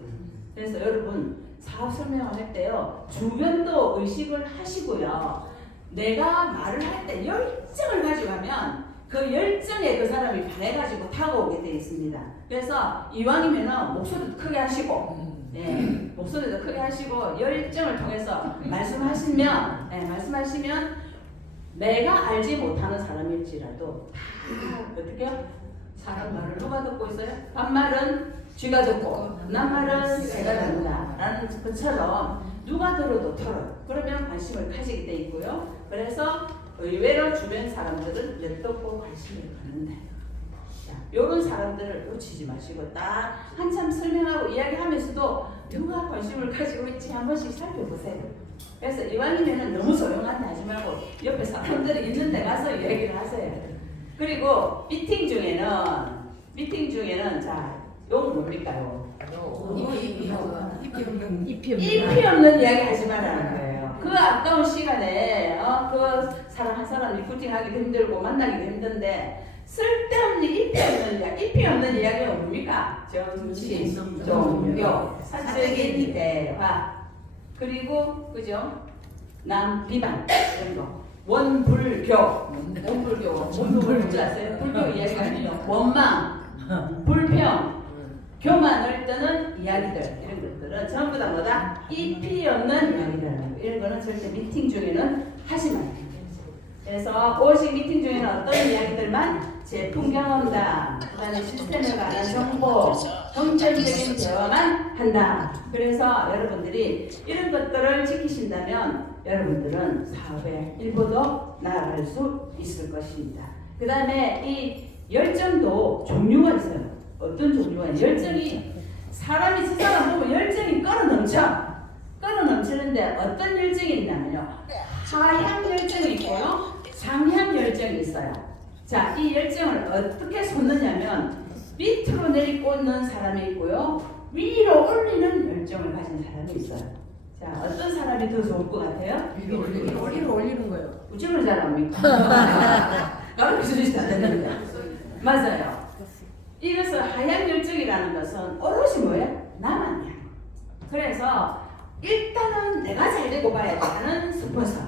그래서 여러분 사업 설명을 할 때요, 주변도 의식을 하시고요. 내가 말을 할 때 열정을 가지고 하면 그 열정에 그 사람이 반해가지고 타고오게 되어 있습니다. 그래서 이왕이면은 목소리도 크게 하시고, 목소리도 크게 하시고 열정을 통해서 말씀하시면 내가 알지 못하는 사람일지라도 어떻게요? 사람 말을 누가 듣고 있어요? 반말은 쥐가 듣고 남말은 새가 듣는다 라는 것처럼 누가 들어도 털어요. 그러면 관심을 가지게 돼 있고요. 그래서 의외로 주변 사람들은 냅뒀고 관심을 갖는다. 이런 사람들을 놓치지 마시고 딱 한참 설명하고 이야기하면서도 누가 관심을 가지고 있지 한 번씩 살펴보세요. 그래서 이왕이면 너무 조용한데 하지 말고 옆에 사람들이 있는 데 가서 이야기를 하세요. 그리고 미팅 중에는 자, 요건 뭡니까요? 잎이 없는 이야기 하지 말라는 거예요. 그 아까운 시간에 그 사람 한 사람 리크루팅하기도 힘들고 만나기도 힘든데 쓸데없는 잎이 없는 이야기가 뭡니까? 정치, 종교, 사적인 대화, 그리고 그죠? 남 비방 이런 거. 원불교 뭔지 아세요? 불교 이야기가 아니에요. 원망, 불평, 교만을 떠는 이야기들, 이런 것들은 전부 다 뭐다? 잎이 없는 이야기들. 이런 거는 절대 미팅 중에는 하지 말아요. 그래서 오직 미팅 중에는 어떤 이야기들만 제품 경험담, 그다음에 시스템에 관한 정보, 정점적인 대화만 한다. 그래서 여러분들이 이런 것들을 지키신다면 여러분들은 사업의 일보도 나아갈 수 있을 것입니다. 그 다음에 이 열정도 종류가 있어요. 어떤 종류가 있어요? 열정이 사람이 저 사람 보면 열정이 끌어넘치는데 어떤 열정이 있냐면요. 하향 열정이 있고요. 상향 열정이 있어요. 자, 이 열정을 어떻게 솟느냐면 밑으로 내리꽂는 사람이 있고요. 위로 올리는 열정을 가진 사람이 있어요. 자, 어떤 사람이 더 좋을 것 같아요? 위로 올리는 거예요. 우측으로 잘 압니까? 가르쳐 주시지 않는데. 맞아요. 이것은 하향 열정이라는 것은 오롯이 뭐예요? 나만이야. 그래서 일단은 내가 잘 되고 봐야지 하는 스폰서.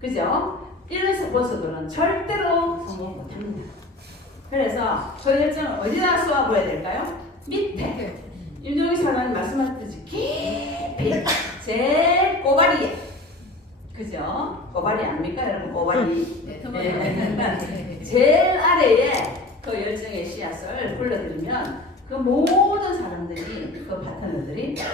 그죠? 이런 스폰서들은 절대로 성공 못합니다. 그래서 그 열정을 어디다 쏘아보야 될까요? 밑에. 윤종희 사장님 말씀하셨듯이 깊이 제일 꼬바리에 그죠? 꼬발이 아닙니까 여러분? 꼬발이. 네, 네. 제일 아래에 그 열정의 씨앗을 불러드리면 그 모든 사람들이 그 파트너들이 다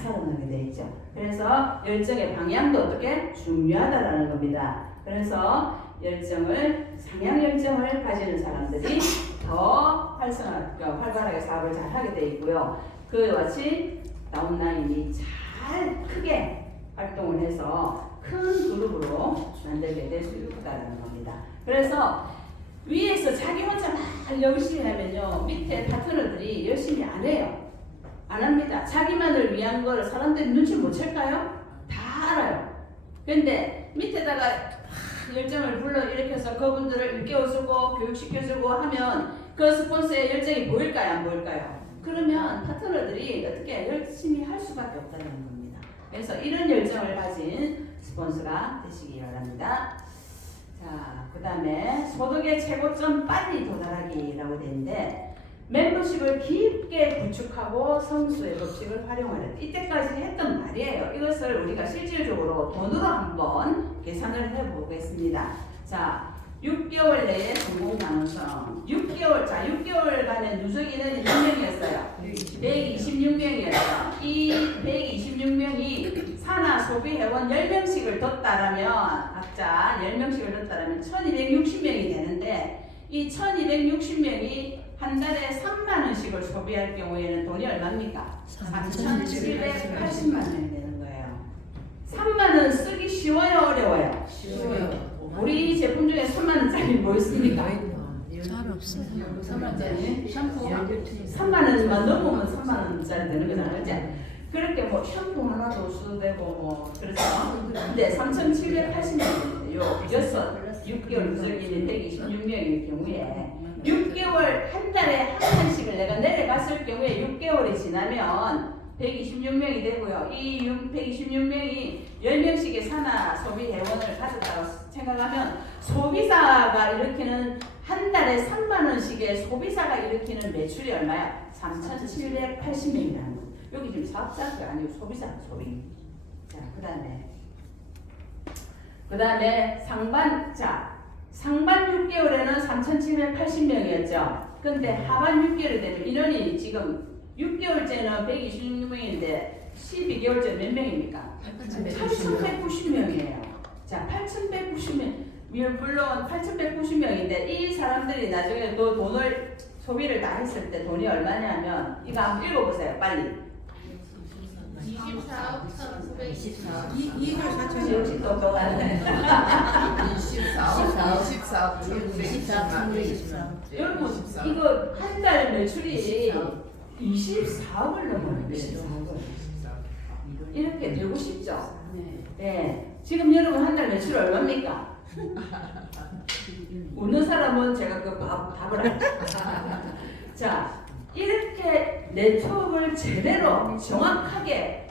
살아나게 돼 있죠. 그래서 열정의 방향도 어떻게 중요하다라는 겁니다. 그래서 열정을 상향 열정을 가지는 사람들이 더 활발하게 사업을 잘 하게 돼 있고요. 그와 같이 다운라인이 잘 크게 활동을 해서 큰 그룹으로 만들게 될 수 있다는 겁니다. 그래서 위에서 자기 혼자 막 열심히 하면요 밑에 파트너들이 열심히 안 해요. 안 합니다. 자기만을 위한 걸 사람들이 눈치 못 챌까요? 다 알아요. 근데 밑에다가 열정을 불러 일으켜서 그분들을 일깨워주고 교육시켜주고 하면 그 스폰서의 열정이 보일까요? 안 보일까요? 그러면 파트너들이 어떻게 열심히 할 수밖에 없다는 겁니다. 그래서 이런 열정을 가진 스폰서가 되시기 바랍니다. 자, 그 다음에 소득의 최고점 빨리 도달하기라고 되는데 멤버십을 깊게 구축하고 성수의 법칙을 활용하려 이때까지 했던 말이에요. 이것을 우리가 실질적으로 돈으로 한번 계산을 해보겠습니다. 자, 6개월 내에 성공 가능성 6개월간의 누적 인원이 몇 명이었어요? 126명이었어요. 이 126명이 산하 소비 회원 10명씩을 뒀다라면 각자 10명씩을 뒀다라면 1260명이 되는데 이 1260명이 한 달에 3만 원씩을 소비할 경우에는 돈이 얼마입니까? 3,780만 원이 되는 거예요. 3만 원 쓰기 쉬워요, 어려워요? 쉬워요. 우리 제품 중에 3만 원짜리 뭐 있습니까? 잘 없어요. 3만 원짜리 샴푸. 3만 원만 넘으면 3만 원짜리 되는 거잖아요, 그렇지? 그렇게 뭐 샴푸 하나도 써도 되고 뭐 그렇죠. 근데 3,780명인데요. 6개월 누적인이 126명일 경우에 6개월 한 달에 한 번씩을 내가 내려갔을 경우에 6개월이 지나면 126명이 되고요. 이 126명이 10명씩의 산하 소비 회원을 가졌다고 생각하면 소비사가 일으키는 한 달에 3만 원씩의 소비사가 일으키는 매출이 얼마야? 3,780명이라는 거. 여기 지금 사업자가 아니고 소비자, 소비. 자, 그다음에 상반 6개월에는 3,780명이었죠. 근데 하반 6개월이 되면 인원이 지금 6개월째는 126명인데 12개월째 몇 명입니까? 8,190명이에요. 자, 8,190명. 물론 8,190명인데 이 사람들이 나중에 또 돈을 소비를 다 했을 때 돈이 얼마냐면 이거 한번 읽어보세요. 빨리. 24억 1,924. 이걸 역시 똑똑하네. 24억 1,924. 여러분 이거 한 달 매출이 24억을 넘어요. 24억을. 이렇게 되고 싶죠? 네. 지금 여러분 한 달 매출 얼마입니까? 웃는 사람은 제가 그 답을 알죠. 자, 이렇게 네트워크를 제대로 정확하게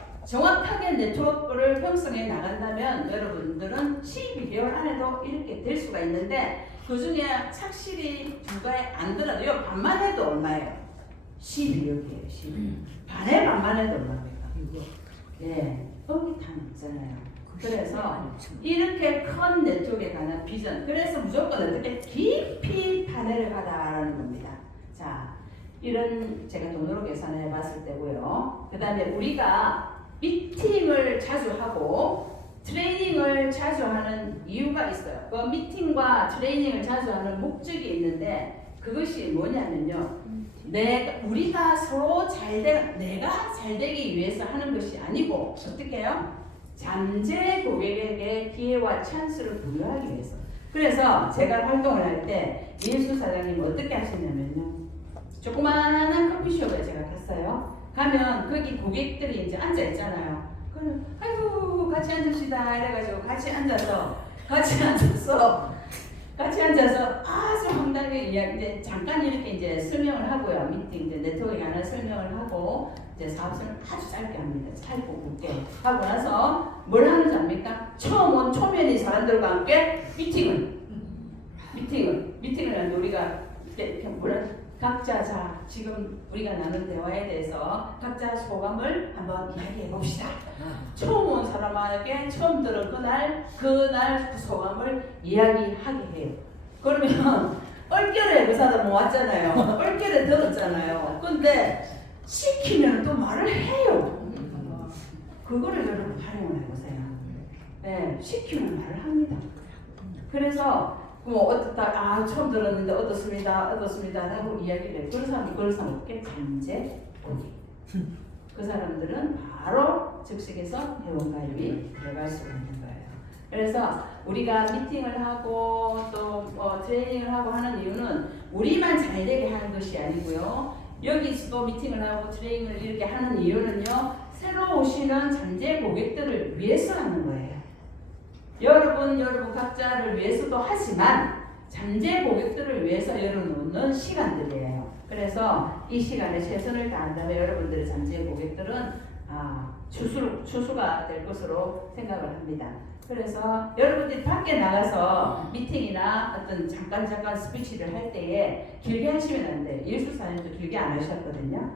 네트워크를 형성해 나간다면 여러분들은 12개월 안에도 이렇게 될 수가 있는데 그 중에 착실히 중간에 안 들어도 반만 해도 얼마예요? 12억이에요. 12. 반에 반만 해도 얼마입니까? 예, 어깃함 있잖아요. 그래서 이렇게 큰 네트워크에 관한 비전, 그래서 무조건 어떻게 깊이 파내를 가다라는 겁니다. 자, 이런 제가 돈으로 계산해 봤을 때고요. 그 다음에 우리가 미팅을 자주 하고 트레이닝을 자주 하는 이유가 있어요. 그 미팅과 트레이닝을 자주 하는 목적이 있는데 그것이 뭐냐면요. 우리가 서로 내가 잘 되기 위해서 하는 것이 아니고 어떻게 해요? 잠재 고객에게 기회와 찬스를 부여하기 위해서. 그래서 제가 활동을 할 때 민수 사장님 어떻게 하시냐면요. 조그마한 커피숍에 제가 갔어요. 가면 거기 고객들이 이제 앉아 있잖아요. 그럼 아이고 같이 앉읍시다 이래가지고 같이 앉아서 아주 황당하게 이제 잠깐 이렇게 이제 설명을 하고요. 미팅 이제 네트워크에 관한 설명을 하고 이제 사업설을 아주 짧게 합니다. 짧고 굵게 하고 나서 뭘 하는지 압니까? 처음 온 초면인 사람들과 함께 미팅을 하는데 우리가 이렇게 뭐라 각자 자 지금 우리가 나눈 대화에 대해서 각자 소감을 한번 이야기해 봅시다. 처음 온 사람에게 처음 들은 그날 그 소감을 이야기하게 해요. 그러면 얼결에 그 사람 왔잖아요. 얼결에 들었잖아요. 근데 시키면 또 말을 해요. 그거를 여러분 활용을 해보세요. 네, 시키면 말을 합니다. 그래서 뭐 어떻다, 처음 들었는데 어떻습니다라고 이야기를 해요. 그런 사람 없게 잠재 보기. 그 사람들은 바로 즉석에서 회원가입이 들어갈 수 있는 거예요. 그래서 우리가 미팅을 하고 또 트레이닝을 하고 하는 이유는 우리만 잘 되게 하는 것이 아니고요. 여기서도 미팅을 하고 트레이닝을 이렇게 하는 이유는요. 새로 오시는 잠재 고객들을 위해서 하는 거예요. 여러분 각자를 위해서도 하지만 잠재 고객들을 위해서 열어놓는 시간들이에요. 그래서 이 시간에 최선을 다한다면 여러분들의 잠재 고객들은 추수가 될 것으로 생각을 합니다. 그래서 여러분들이 밖에 나가서 미팅이나 어떤 잠깐 스피치를 할 때에 길게 하시면 안 돼요. 예술사님도 길게 안 하셨거든요.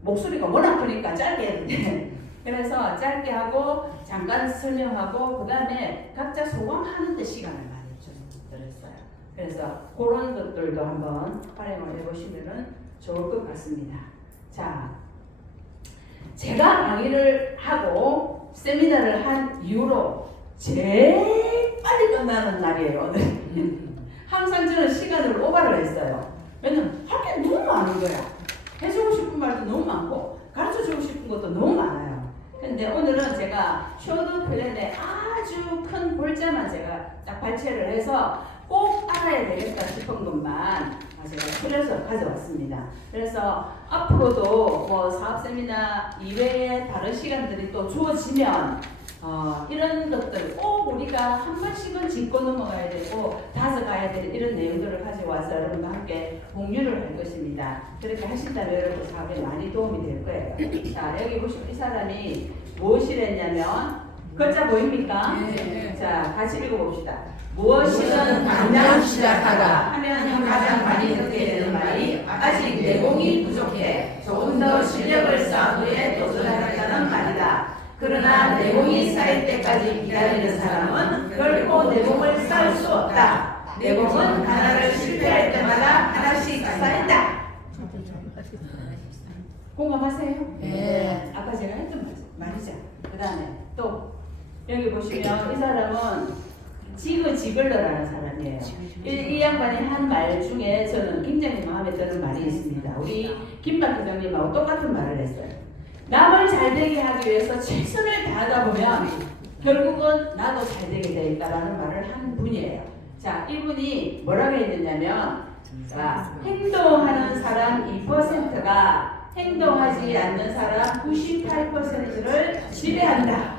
목소리가 워낙 크니까 짧게 해도 돼. 그래서 짧게 하고 잠깐 설명하고 그 다음에 각자 소감하는 데 시간을 많이 좀 들었어요. 그래서 그런 것들도 한번 활용을 해보시면 좋을 것 같습니다. 자, 제가 강의를 하고 세미나를 한 이후로 제일 빨리 끝나는 날이에요. 항상 저는 시간을 오버를 했어요. 왜냐면 할 게 너무 많은 거야. 해주고 싶은 말도 너무 많고 가르쳐주고 싶은 것도 너무 많아요. 근데 오늘은 제가 쇼드 플랜의 아주 큰 골자만 제가 딱 발췌를 해서 꼭 알아야 되겠다 싶은 것만 제가 추려서 가져왔습니다. 그래서 앞으로도 뭐 사업 세미나 이외에 다른 시간들이 또 주어지면 이런 것들 꼭 우리가 한 번씩은 짚고 넘어가야 되고 다져가야 될 이런 내용들을 가져와서 여러분과 함께 공유를 할 것입니다. 그렇게 하신다면 여러분 사업에 많이 도움이 될 거예요. 자, 여기 보시면 이 사람이 무엇을 했냐면 글자 보입니까? 네. 자, 같이 읽어봅시다. 무엇이든 당장 시작하라 하면 가장 많이 듣게 되는 말이 아직 내공이 부족해 조금 더 실력을 쌓은 후에 도전하겠다는 말이다. 그러나 내공이 쌓일 때까지 기다리는 사람은 결코 내공을 쌓을 수 없다. 내공은 하나를 실패할 때마다 하나씩 쌓인다. 공감하세요? 네. 아까 제가 했던 말이죠. 그 다음에 또 여기 보시면 이 사람은 지글러라는 사람이에요. 이 양반이 한 말 중에 저는 굉장히 마음에 드는 말이 있습니다. 우리 김박 회장님하고 똑같은 말을 했어요. 남을 잘 되게 하기 위해서 최선을 다하다 보면 결국은 나도 잘 되게 돼 있다라는 말을 한 분이에요. 자, 이분이 뭐라고 했느냐면 자, 행동하는 사람 2%가 행동하지 않는 사람 98%를 지배한다.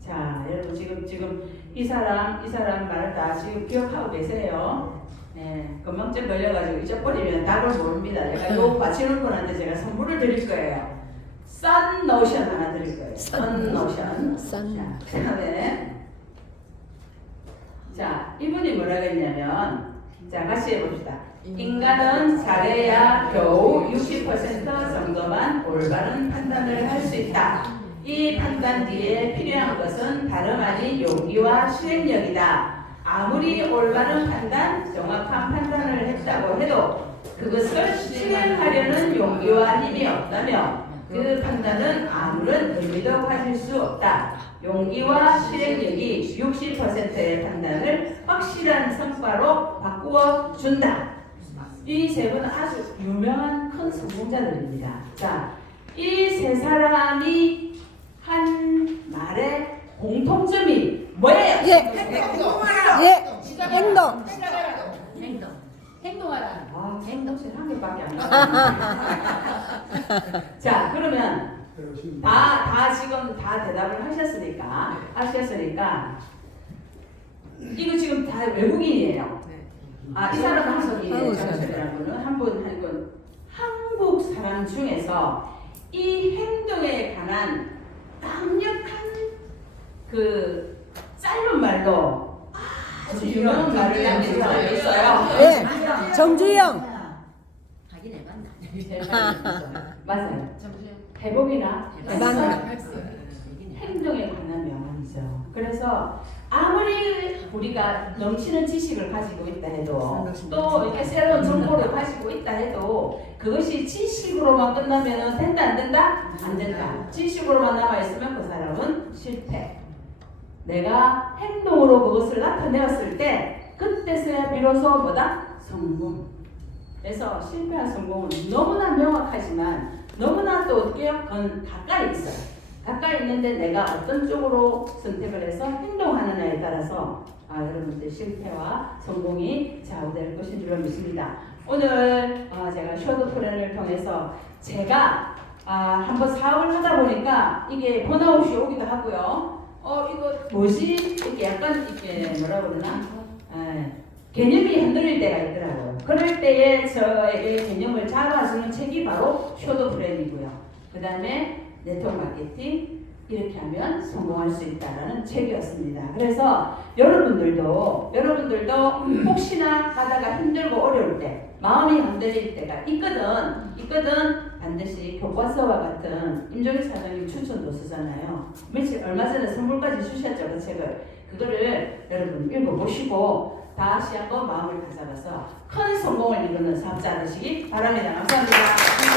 자, 여러분 지금 이 사람 말을 다 지금 기억하고 계세요. 네, 건망증 걸려가지고 잊어버리면 답을 모릅니다. 제가 요 맞히는 분한테 제가 선물을 드릴 거예요. 썬 노션 하나 드릴 거예요. 썬 노션. 자, 그다음에 자, 이분이 뭐라고 했냐면 자, 같이 해봅시다. 인간은 잘해야 겨우 60% 정도만 올바른 판단을 할 수 있다. 이 판단 뒤에 필요한 것은 다름 아닌 용기와 실행력이다. 아무리 올바른 판단, 정확한 판단을 했다고 해도 그것을 실행하려는 용기와 힘이 없다면 그 판단은 아무런 의미도 가질 수 없다. 용기와 실행력이 60%의 판단을 확실한 성과로 바꾸어 준다. 이 세 분은 아주 유명한 큰 성공자들입니다. 자, 이 세 사람이 한 말의 공통점이 뭐예요? 예. 행동. 행동하라. 아, 행동실 한 개밖에 안 나와요. 자, 그러면 다 지금 다 대답을 하셨으니까 이거 지금 다 외국인이에요. 이 사람은 한국인이에요. 장철이라는 분은 한분 한국 사람 중에서 이 행동에 관한 강력한 그 짧은 말로 아주 유명한 말을 남긴 사람이 있어요. 예. 정주영. 맞아요. 잠시만요. 회복이나 대단해. 행동에 관한 명언이죠. 그래서 아무리 우리가 넘치는 지식을 가지고 있다 해도 또 이렇게 새로운 정보를 가지고 있다 해도 그것이 지식으로만 끝나면 된다 안 된다? 안 된다. 지식으로만 남아있으면 그 사람은 실패. 내가 행동으로 그것을 나타내었을 때 그때서야 비로소 뭐다? 성공. 그래서 실패한 성공은 너무나 명확하지만 너무나 또 어떻게 해요? 그건 가까이 있어요. 가까이 있는데 내가 어떤 쪽으로 선택을 해서 행동하느냐에 따라서 여러분들 실패와 성공이 좌우될 것인 줄로 믿습니다. 오늘 제가 쇼도 플랜을 통해서 제가 한번 사업을 하다 보니까 이게 번아웃이 오기도 하고요. 이거 뭐지? 이렇게 약간 이렇게 뭐라 그러나? 개념이 흔들릴 때가 있더라고요. 그럴 때에 저에게 개념을 잡아주는 책이 바로 쇼도 플랜이고요. 그 다음에 네트워크 마케팅 이렇게 하면 성공할 수 있다라는 책이었습니다. 그래서 여러분들도 혹시나 하다가 힘들고 어려울 때 마음이 흔들릴 때가 있거든 반드시 교과서와 같은 임종희 사장님 추천도 쓰잖아요. 얼마 전에 선물까지 주셨죠, 그 책을. 그거를 여러분 읽어보시고 다시 한번 마음을 다잡아서 큰 성공을 이루는 사업자 되시기 바랍니다. 감사합니다.